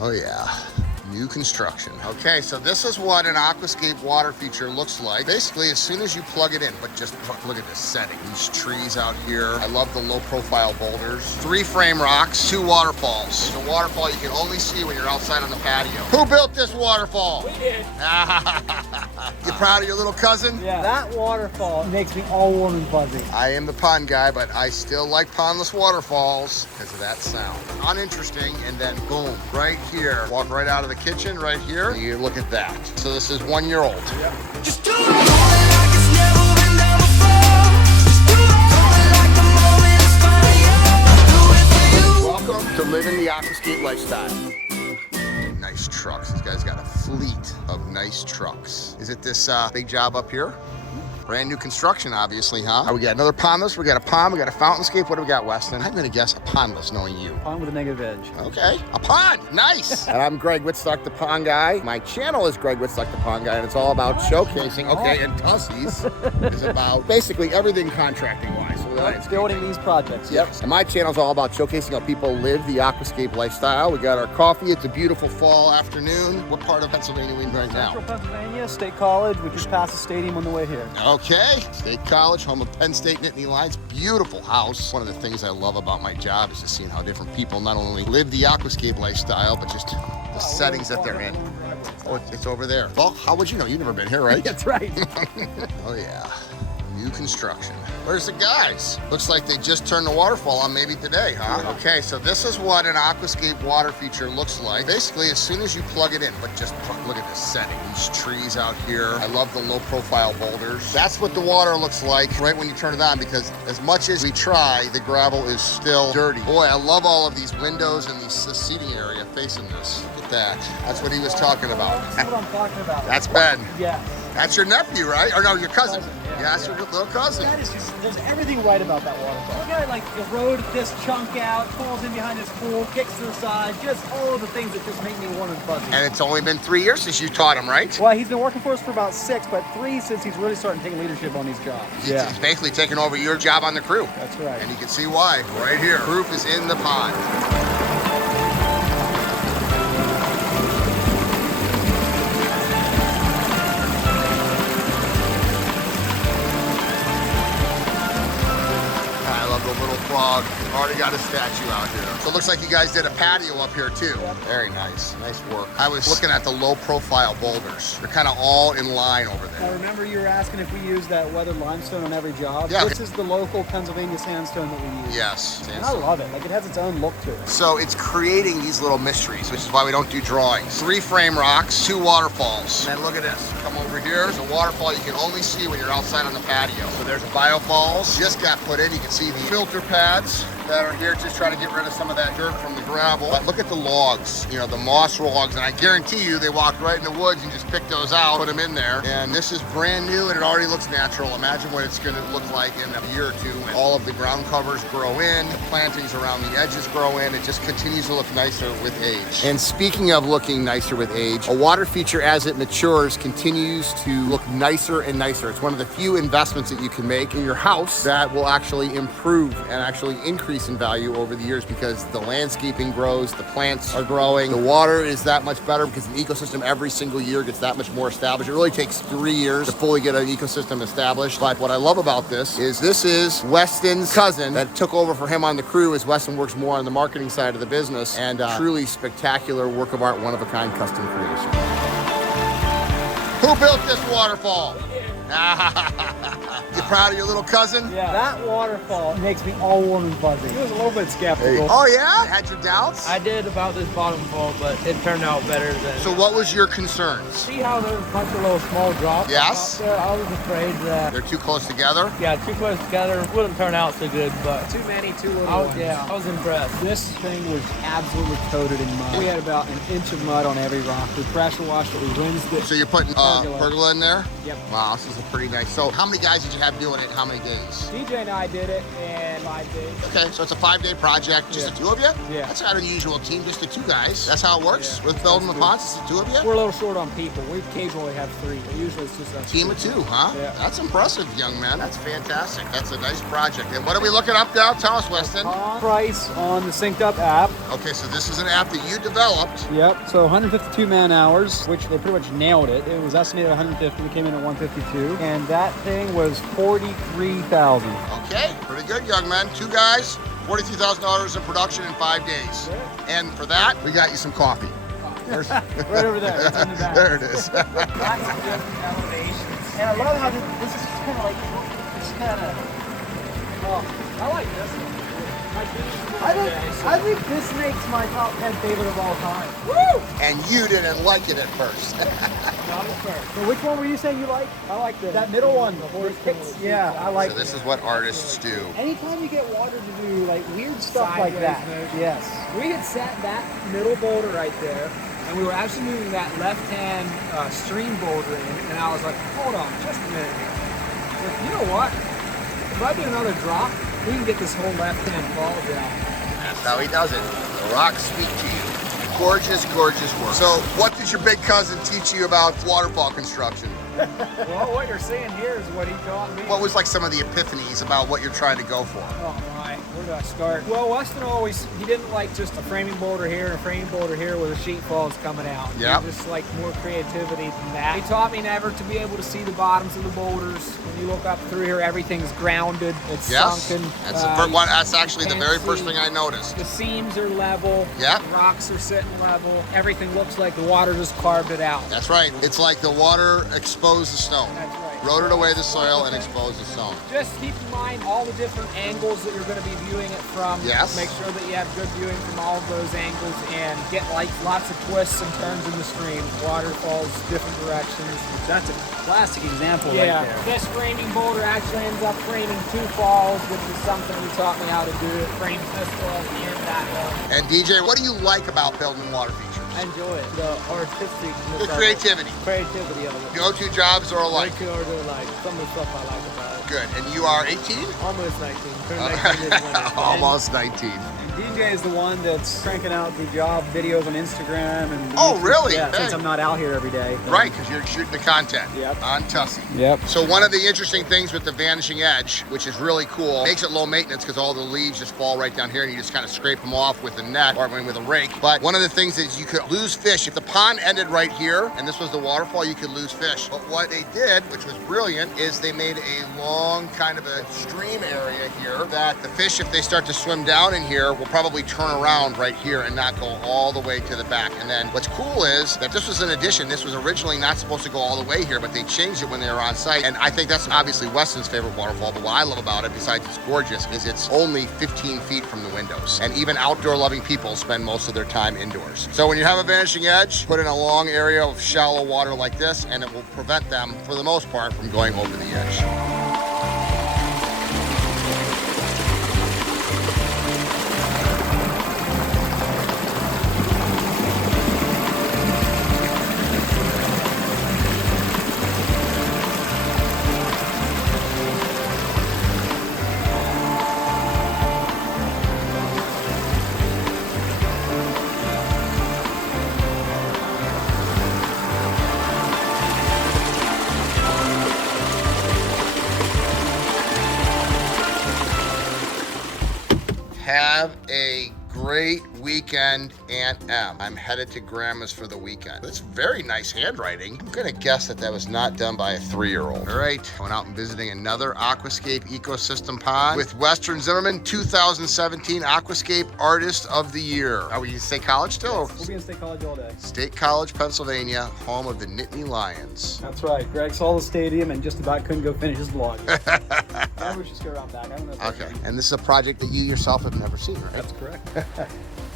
Oh yeah. New construction. Okay, so this is what an Aquascape water feature looks like. Basically, as soon as you plug it in, but just look at this setting. These trees out here. I love the low profile boulders. 3 frame rocks, 2 waterfalls. The waterfall you can only see when you're outside on the patio. Who built this waterfall? We did. You proud of your little cousin? Yeah, that waterfall makes me all warm and fuzzy. I am the pond guy, but I still like pondless waterfalls because of that sound. Uninteresting, and then boom, right here. Walk right out of the kitchen right here. And you look at that. So this is 1 year old. Yep. Just do it like it's never been done before. Just do it like the moment is finally yours. Do it for you. Welcome to living the Aquascape lifestyle. Nice trucks. This guy's got a fleet of nice trucks. Is it this big job up here? Brand new construction, obviously, huh? We got another pondless, we got a pond, we got a fountainscape. What do we got, Weston? I'm gonna guess a pondless, knowing you. Pond with a negative edge. Okay, a pond, nice. And I'm Greg Wittstock, the pond guy. My channel is Greg Wittstock, the pond guy, and it's all about showcasing. Okay, and Tussey's is about basically everything contracting-wise. Building these projects. Yep. And my channel is all about showcasing how people live the aquascape lifestyle. We got our coffee. It's a beautiful fall afternoon. What part of Pennsylvania are we in right now? Central Pennsylvania, State College. We just passed the stadium on the way here. Okay. State College, home of Penn State Nittany Lions. Beautiful house. One of the things I love about my job is just seeing how different people not only live the aquascape lifestyle, but just the settings that they're in. Oh, it's over there. Well, how would you know? You've never been here, right? That's right. Oh, yeah. New construction. Where's the guys? Looks like they just turned the waterfall on maybe today, huh? Okay, so this is what an Aquascape water feature looks like. Basically, as soon as you plug it in, but just look at this setting. These trees out here. I love the low profile boulders. That's what the water looks like right when you turn it on, because as much as we try, the gravel is still dirty. Boy, I love all of these windows and this seating area facing this. Look at that. That's what he was talking about. That's what I'm talking about. That's Ben. Yeah. That's your nephew, right? Or no, your cousin. Yeah, that's your little cousin. That is just, there's everything right about that waterfall. Look at it, like the road this chunk out, falls in behind this pool, kicks to the side, just all of the things that just make me warm and fuzzy. And it's only been 3 years since you taught him, right? Well, he's been working for us for about 6, but 3 since he's really starting to take leadership on these jobs. He's basically taking over your job on the crew. That's right. And you can see why right here. Proof is in the pond. Frog. Already got a statue out here. So it looks like you guys did a patio up here too. Yep. Very nice. Nice work. I was looking at the low profile boulders. They're kind of all in line over there. I remember you were asking if we use that weathered limestone on every job. Yeah. This is the local Pennsylvania sandstone that we use. Yes. And I love it. Like, it has its own look to it. So it's creating these little mysteries, which is why we don't do drawings. 3 frame rocks, 2 waterfalls. And look at this. Come over here. There's a waterfall you can only see when you're outside on the patio. So there's a biofalls. Just got put in. You can see the filter pads that are here, just trying to get rid of some of that dirt from the gravel. But look at the logs, you know, the moss logs, and I guarantee you they walked right in the woods and just picked those out, put them in there. And this is brand new and it already looks natural. Imagine what it's gonna look like in a year or two when all of the ground covers grow in, the plantings around the edges grow in. It just continues to look nicer with age. And speaking of looking nicer with age, a water feature as it matures continues to look nicer and nicer. It's one of the few investments that you can make in your house that will actually improve and actually increase in value over the years, because the landscaping grows, the plants are growing, the water is that much better because the ecosystem every single year gets that much more established. It really takes 3 years to fully get an ecosystem established. But what I love about this is Weston's cousin that took over for him on the crew, as Weston works more on the marketing side of the business, and truly spectacular work of art, one of a kind custom creation. Who built this waterfall? You proud of your little cousin? Yeah, that waterfall makes me all warm and fuzzy. He was a little bit skeptical. Oh yeah? Had your doubts? I did about this bottom fall, but it turned out better than... So what was your concerns? See how there's a bunch of little small drops? Yes. There? I was afraid that... They're too close together? Yeah, too close together wouldn't turn out so good, but... Too many, too little ones. Yeah, I was impressed. This thing was absolutely coated in mud. We had about an inch of mud on every rock. We pressure washed it, we rinsed it. So you're putting pergola in there? Yep. Wow, this is a pretty nice. So how many guys did you have doing it? How many days? DJ and I did it in 5 days. Okay, so it's a 5-day project. Just the 2 of you? Yeah. That's not an unusual team, just the 2 guys. That's how it works with building the ponds. It's the 2 of you? We're a little short on people. We occasionally have 3, but usually it's just us. Team of 2, huh? Yeah. That's impressive, young man. That's fantastic. That's a nice project. And what are we looking up now? Tell us, Weston. Price on the Synced Up app. Okay, so this is an app that you developed. Yep, so 152 man hours, which they pretty much nailed it. It was estimated at 150, we came in at 152, and that thing was 43,000. Okay, pretty good, young man. 2 guys, $43,000 in production in 5 days. And for that, we got you some coffee. Right over there, it's in the back. There it is. Lots of different elevations. And I love how this is kind of like, it's kind of, oh, I like this. I think this makes my top 10 favorite of all time. Woo! And you didn't like it at first. Not at first. So which one were you saying you like? I like that middle one. Yeah, I like So this is what artists do. Anytime you get water to do like weird stuff like that. Yes. We had set that middle boulder right there, and we were actually moving that left-hand stream boulder in, and I was like, hold on, just a minute here. Like, you know what? If I do another drop, we can get this whole left-hand fall down. That's how he does it. The rocks speak to you. Gorgeous, gorgeous work. So what did your big cousin teach you about waterfall construction? Well, what you're seeing here is what he taught me. What was like some of the epiphanies about what you're trying to go for? Oh my, where do I start? Well, Weston always, he didn't like just a framing boulder here and a framing boulder here with the sheet falls coming out. Yeah. He just like more creativity than that. He taught me never to be able to see the bottoms of the boulders. When you look up through here, everything's grounded, it's sunken. That's, that's actually the can't very see. first thing I noticed. The seams are level. Yeah. The rocks are sitting level. Everything looks like the water just carved it out. That's right. It's like the water exposed the stone. That's right. Eroded away the soil and exposed the stone. Just keep in mind all the different angles that you're going to be viewing it from. Yes. Make sure that you have good viewing from all of those angles and get like lots of twists and turns in the stream. Waterfalls, different directions. That's a classic example Yeah. right there. This framing boulder actually ends up framing 2 falls, which is something he taught me how to do. It frames this fall and that one. And DJ, what do you like about building water features? I enjoy it. The artistic. The creativity. Creativity of it. Go-to jobs or alike? Like order, like some of the stuff I like about it. Good. And you are 18? Almost 19. Turn 19 this winter. Almost 19. DJ is the one that's cranking out the job videos on Instagram and Oh, really? Yeah, Hey. since I'm not out here every day. Right, because you're shooting the content Yep. on Tussey. Yep. So one of the interesting things with the vanishing edge, which is really cool, makes it low maintenance because all the leaves just fall right down here and you just kind of scrape them off with a net or with a rake. But one of the things is you could lose fish. If the pond ended right here and this was the waterfall, you could lose fish. But what they did, which was brilliant, is they made a long kind of a stream area here that the fish, if they start to swim down in here, will probably turn around right here and not go all the way to the back. And then what's cool is that this was an addition. This was originally not supposed to go all the way here, but they changed it when they were on site. And I think that's obviously Weston's favorite waterfall, but what I love about it, besides it's gorgeous, is it's only 15 feet from the windows. And even outdoor loving people spend most of their time indoors. So when you have a vanishing edge, put in a long area of shallow water like this, and it will prevent them, for the most part, from going over the edge. Have a great weekend, Aunt Em. I'm headed to Grandma's for the weekend. That's very nice handwriting. I'm gonna guess that that was not done by a 3-year-old. All right, going out and visiting another Aquascape ecosystem pond with Western Zimmerman, 2017 Aquascape Artist of the Year. Are we in State College still? We'll be in State College all day. State College, Pennsylvania, home of the Nittany Lions. That's right. Greg saw the stadium and just about couldn't go finish his vlog. Maybe we should just go around back. I don't know. If Okay, and this is a project that you yourself have never seen, right? That's correct.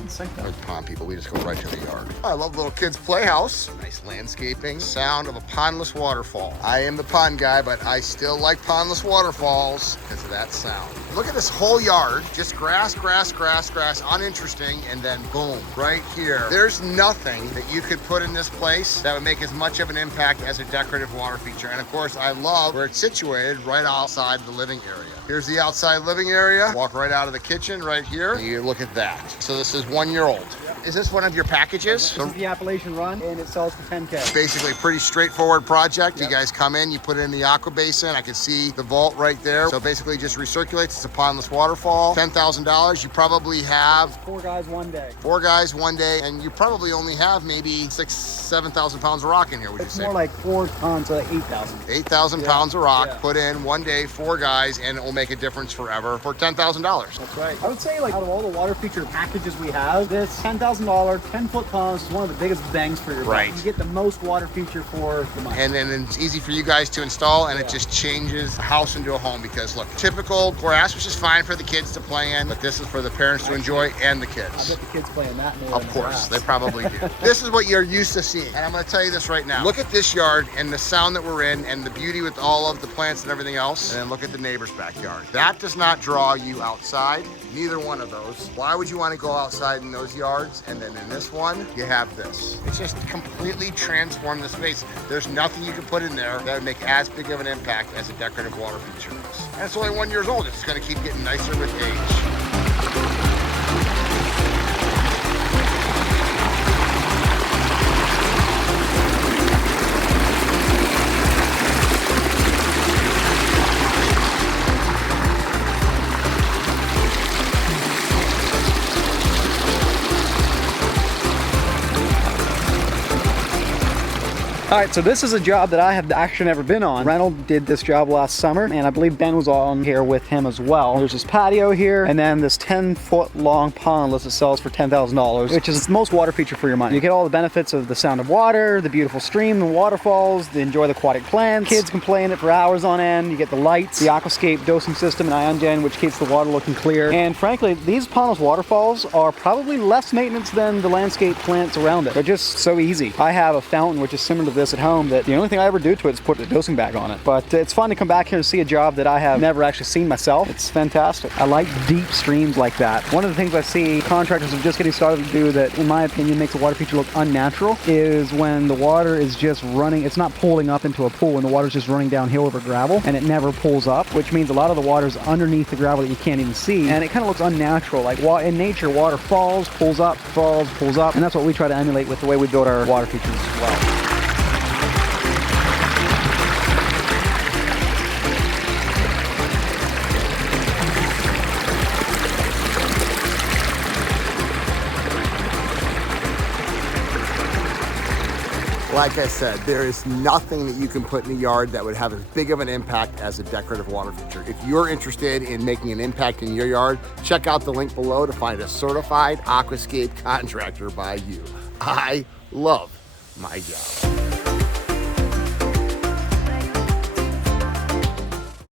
Sync that. With pond people, we just go right to the yard. I love little kids' playhouse. Nice landscaping. Sound of a pondless waterfall. I am the pond guy, but I still like pondless waterfalls because of that sound. Look at this whole yard. Just grass, grass, grass, grass, uninteresting, and then boom, right here. There's nothing that you could put in this place that would make as much of an impact as a decorative water feature. And of course, I love where it's situated right outside the living area. Here's the outside living area. Walk right out of the kitchen right here. And you look at that. So this is 1-year-old. Is this one of your packages? This is the Appalachian Run, and it sells for $10K. Basically a pretty straightforward project. Yep. You guys come in, you put it in the aqua basin. I can see the vault right there. So basically just recirculates. It's to Pondless Waterfall. $10,000, you probably have 4 guys one day. 4 guys one day, and you probably only have maybe 7,000 pounds of rock in here, would you It's say? more like 4 tons, so like 8,000. 8,000 pounds of rock yeah. put in one day, 4 guys, and it will make a difference forever for $10,000. That's right. I would say, like, out of all the water feature packages we have, this $10,000 10-foot pumps is one of the biggest bangs for your buck. Right. You get the most water feature for the money. And then it's easy for you guys to install, and it just changes the house into a home. Because look, typical grass, which is fine for the kids to play in, but this is for the parents to enjoy and the I kids. bet the kids playing that more Of than course, the they probably do. This is what you're used to seeing. And I'm gonna tell you this right now. Look at this yard and the sound that we're in and the beauty with all of the plants and everything else. And then look at the neighbor's backyard. That does not draw you outside, neither one of those. Why would you want to go outside in those yards? And then in this one, you have this. It's just completely transformed the space. There's nothing you can put in there that would make as big of an impact as a decorative water feature is. And it's only 1 year old. It's gonna keep getting nicer with age. All right, so this is a job that I have actually never been on. Reynolds did this job last summer, and I believe Ben was on here with him as well. There's this patio here, and then this 10-foot long pondless that sells for $10,000, which is the most water feature for your money. You get all the benefits of the sound of water, the beautiful stream, the waterfalls, the enjoy the aquatic plants. Kids can play in it for hours on end. You get the lights, the Aquascape dosing system, and ion gen, which keeps the water looking clear. And frankly, these pondless waterfalls are probably less maintenance than the landscape plants around it. They're just so easy. I have a fountain which is similar to this at home that the only thing I ever do to it is put the dosing bag on it. But it's fun to come back here and see a job that I have never actually seen myself. It's fantastic. I like deep streams like that. One of the things I see contractors are just getting started to do that, in my opinion, makes a water feature look unnatural is when the water is just running. It's not pulling up into a pool, and the water's just running downhill over gravel, and it never pulls up, which means a lot of the water's underneath the gravel that you can't even see, and it kind of looks unnatural. Like in nature, water falls, pulls up, falls, pulls up, and that's what we try to emulate with the way we build our water features as well. Like I said, there is nothing that you can put in a yard that would have as big of an impact as a decorative water feature. If you're interested in making an impact in your yard, check out the link below to find a certified Aquascape contractor by you. I love my job.